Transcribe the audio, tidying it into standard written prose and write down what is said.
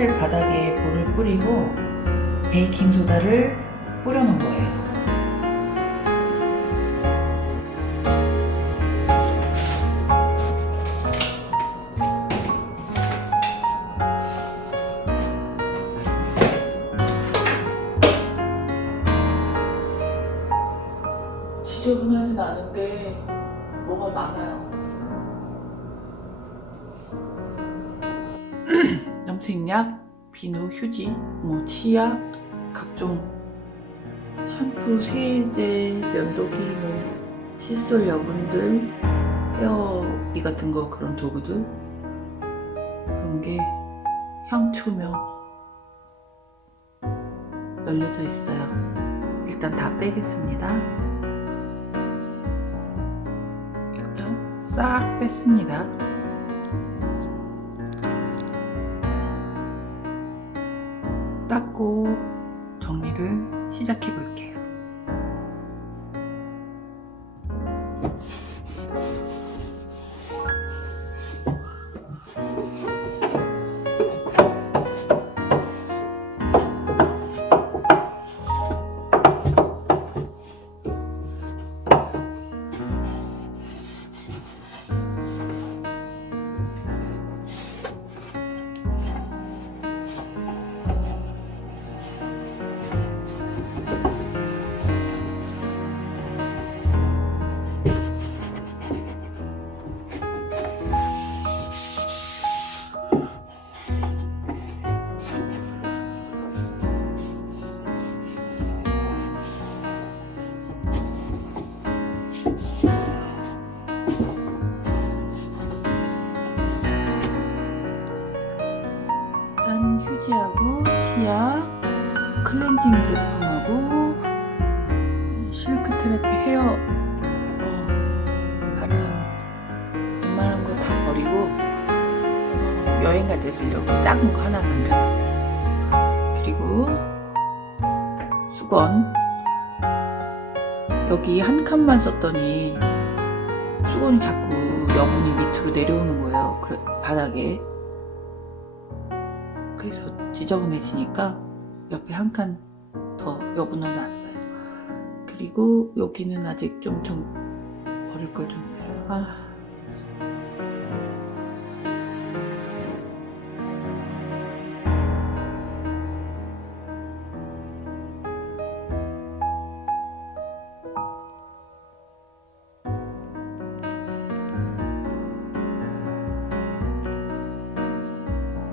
화장실 바닥에 물을 뿌리고 베이킹소다를 뿌려놓은 거예요. 지저분하진 않은데 뭐가 많아요. 염색약, 비누, 휴지, 치약, 각종 샴푸, 세제, 면도기, 칫솔 여분들, 헤어기 같은 거, 그런 도구들, 그런 게 향초며 널려져 있어요. 일단 다 빼겠습니다. 일단 싹 뺐습니다. 닦고 정리를 시작해 볼게요. 일단 휴지하고 치약, 클렌징 제품하고 실크 테라피 헤어 바른 웬만한 거 다 버리고 여행 갈 때 쓰려고 작은 거 하나 남겨놨어요. 그리고 수건, 여기 한 칸만 썼더니 수건이 자꾸 여분이 밑으로 내려오는 거예요. 바닥에. 그래서 지저분해지니까 옆에 한 칸 더 여분을 놨어요. 그리고 여기는 아직 좀 버릴 걸 좀.